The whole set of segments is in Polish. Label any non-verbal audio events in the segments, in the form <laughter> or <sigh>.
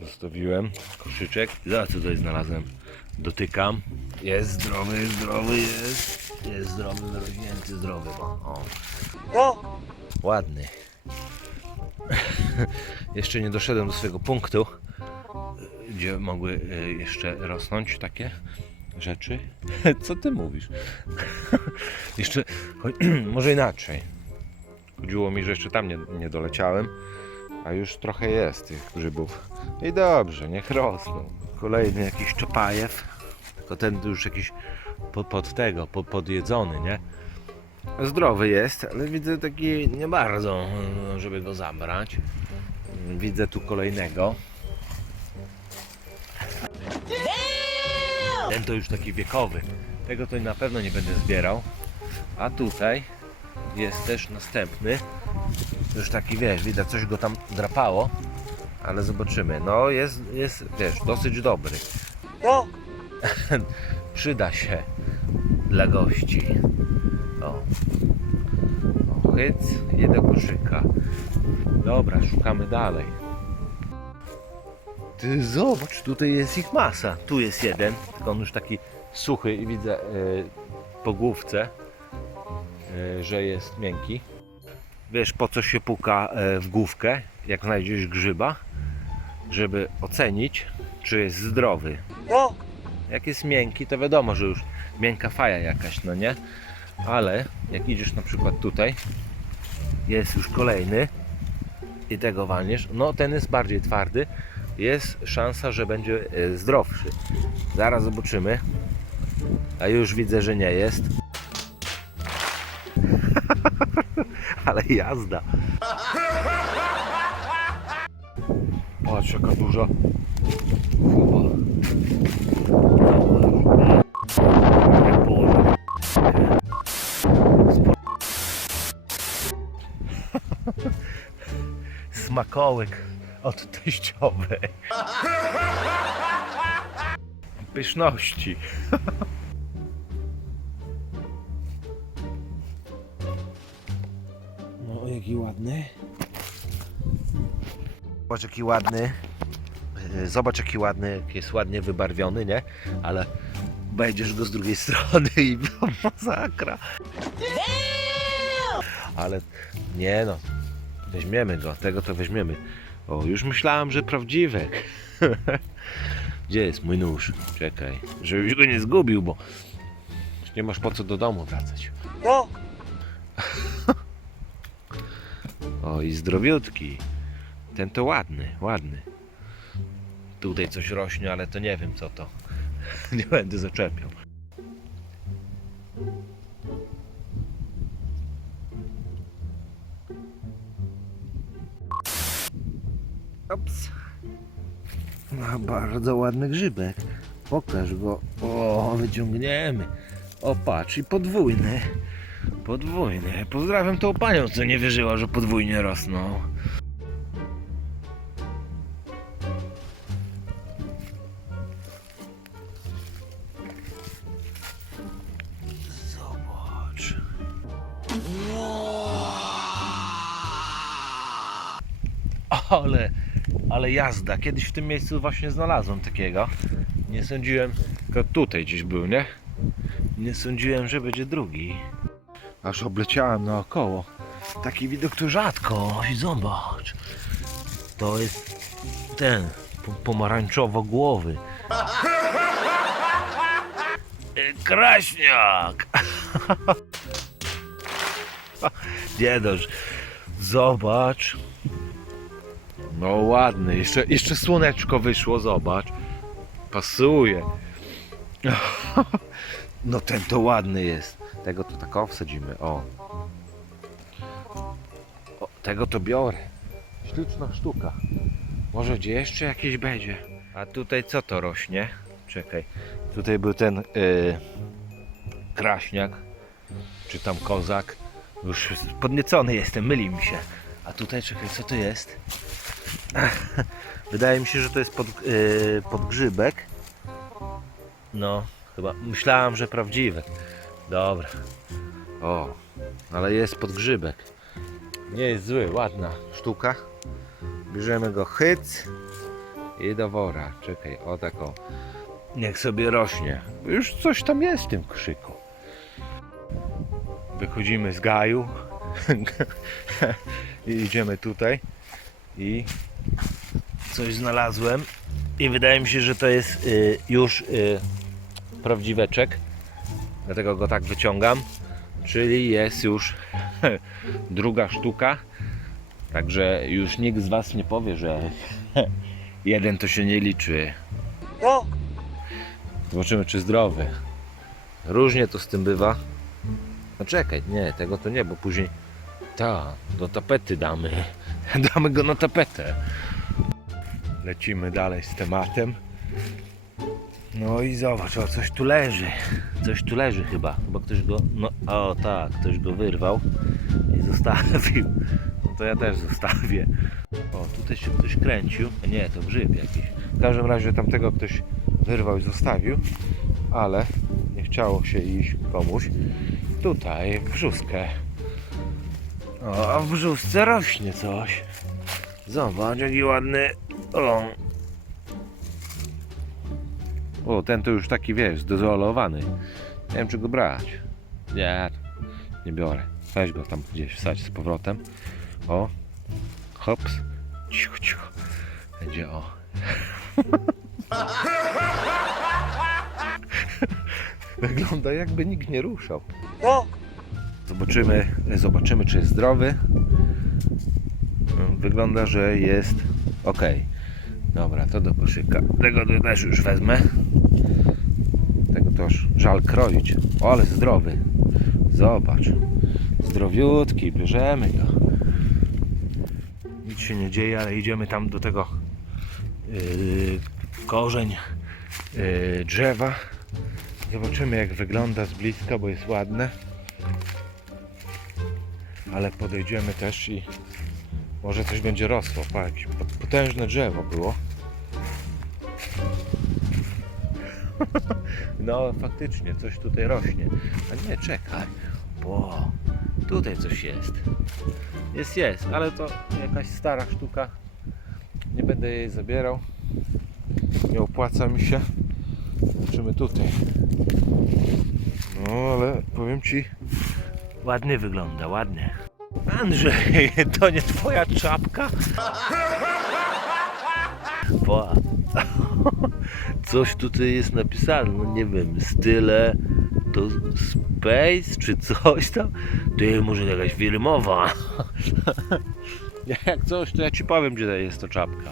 Zostawiłem koszyczek. Za co tutaj znalazłem? Dotykam. Jest zdrowy, zdrowy jest. Jest zdrowy, wyrośnięty, zdrowy. O. o. Ładny. <laughs> Jeszcze nie doszedłem do swojego punktu, gdzie mogły y, jeszcze rosnąć takie rzeczy. <laughs> Co ty mówisz? <laughs> jeszcze, <clears throat> może inaczej. Chodziło mi, że jeszcze tam nie, nie doleciałem, a już trochę jest tych grzybów. I dobrze, niech rosną. Kolejny jakiś czopajew, tylko ten już jakiś pod, pod tego, pod, podjedzony, nie? Zdrowy jest, ale widzę taki nie bardzo, żeby go zabrać. Widzę tu kolejnego. Ten to już taki wiekowy. Tego to na pewno nie będę zbierał. A tutaj jest też następny. Już taki wiesz, widać coś go tam drapało. Ale zobaczymy. No jest, jest wiesz, dosyć dobry. No! <laughs> Przyda się dla gości. O. hyc i do koszyka. Dobra, szukamy dalej. Ty zobacz, tutaj jest ich masa. Tu jest jeden, tylko on już taki suchy i widzę e, po główce, e, że jest miękki. Wiesz po co się puka e, w główkę, jak znajdziesz grzyba, żeby ocenić, czy jest zdrowy. No. Jak jest miękki, to wiadomo, że już miękka faja jakaś, no nie? Ale jak idziesz na przykład tutaj, jest już kolejny i tego walniesz, no ten jest bardziej twardy, jest szansa, że będzie e, zdrowszy. Zaraz zobaczymy. A już widzę, że nie jest. Ale jazda. <laughs> Patrz jaka duża. Chyba. <laughs> Smakołyk od teściowej. <laughs> Pyszności. Jaki ładny. Zobacz, jaki ładny. Yy, Zobacz, jaki ładny, jak jest ładnie wybarwiony, nie? Ale będziesz go z drugiej <laughs> strony i masakra. Ale nie no, weźmiemy go, tego to weźmiemy. O, już myślałem, że prawdziwek. <laughs> Gdzie jest mój nóż? Czekaj, żebyś go nie zgubił, bo nie masz po co do domu wracać. No! <laughs> o, i zdrowiutki. Ten to ładny, ładny. Tutaj coś rośnie, ale to nie wiem co to. <laughs> nie będę zaczepiał. Ops. No, bardzo ładny grzybek. Pokaż go. O, wyciągniemy. O, patrz, i podwójny. Podwójny. Pozdrawiam tą panią, co nie wierzyła, że podwójnie rosną. Zobacz. Ale, ale jazda. Kiedyś w tym miejscu właśnie znalazłem takiego. Nie sądziłem, tylko tutaj gdzieś był, nie? Nie sądziłem, że będzie drugi. Aż obleciałem naokoło. Taki widok to rzadko. Zobacz. To jest ten po- pomarańczowo-głowy. E, <laughs> Kraśniak! <laughs> Dziedosz, zobacz. No ładny, jeszcze, jeszcze słoneczko wyszło, zobacz. Pasuje. <laughs> No ten to ładny jest. Tego to tak wsadzimy, o. o. Tego to biorę. Śliczna sztuka. Może gdzie jeszcze jakieś będzie. A tutaj co to rośnie? Czekaj. Tutaj był ten yy, kraśniak. Czy tam kozak. Już podniecony jestem, myli mi się. A tutaj czekaj, co to jest? Wydaje mi się, że to jest pod, yy, podgrzybek. No, chyba myślałem, że prawdziwy. Dobra. O, ale jest podgrzybek. Nie jest zły, ładna sztuka. Bierzemy go hyc i do wora. Czekaj, o tak o. Niech sobie rośnie. Już coś tam jest w tym krzyku. Wychodzimy z gaju <laughs> i idziemy tutaj i coś znalazłem i wydaje mi się, że to jest y, już y, prawdziweczek. Dlatego go tak wyciągam. Czyli jest już <laughs> druga sztuka. Także już nikt z Was nie powie, że <laughs> jeden to się nie liczy. No, Zobaczymy, czy zdrowy. Różnie to z tym bywa. No czekaj, nie, tego to nie, bo później. Ta, do tapety damy. <laughs> Damy go na tapetę. Lecimy dalej z tematem. No i zobacz, o coś tu leży. Coś tu leży chyba. Chyba ktoś go. No, o tak, ktoś go wyrwał i zostawił. No to ja też zostawię. O, tutaj się ktoś kręcił. Nie, to grzyb jakiś. W każdym razie tamtego ktoś wyrwał i zostawił, ale nie chciało się iść komuś. Tutaj brzuskę. O, a w brzusce rośnie coś. Zobacz, jaki ładny. O. o, ten to już taki wiesz, zdezolowany. Nie wiem, czy go brać. Nie, nie biorę. Weź go tam gdzieś wsadź z powrotem. O, hops. Cicho, cicho. Będzie o. <laughs> Wygląda jakby nikt nie ruszał. Zobaczymy, zobaczymy czy jest zdrowy. Wygląda, że jest ok. Dobra, to do koszyka. Tego też już wezmę. Tego też żal kroić. O, ale zdrowy. Zobacz. Zdrowiutki, bierzemy go. Nic się nie dzieje, ale idziemy tam do tego yy, korzeń yy, drzewa. Zobaczymy jak wygląda z bliska, bo jest ładne. Ale podejdziemy też i może coś będzie rosło. Pa, jakieś pot- potężne drzewo było. <laughs> No faktycznie coś tutaj rośnie. A nie, czekaj. Bo tutaj coś jest. Jest, jest, ale to jakaś stara sztuka. Nie będę jej zabierał. Nie opłaca mi się. Zobaczymy tutaj. No ale powiem ci. Ładny wygląda, ładnie. Andrzej, <laughs> to nie twoja czapka? <laughs> Bo <laughs> coś tutaj jest napisane, no nie wiem, style to space czy coś tam. Ty może jakaś filmowa. <laughs> Jak coś, to ja ci powiem, gdzie jest to czapka.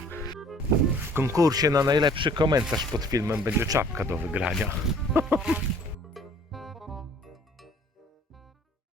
W konkursie na najlepszy komentarz pod filmem będzie czapka do wygrania. <laughs>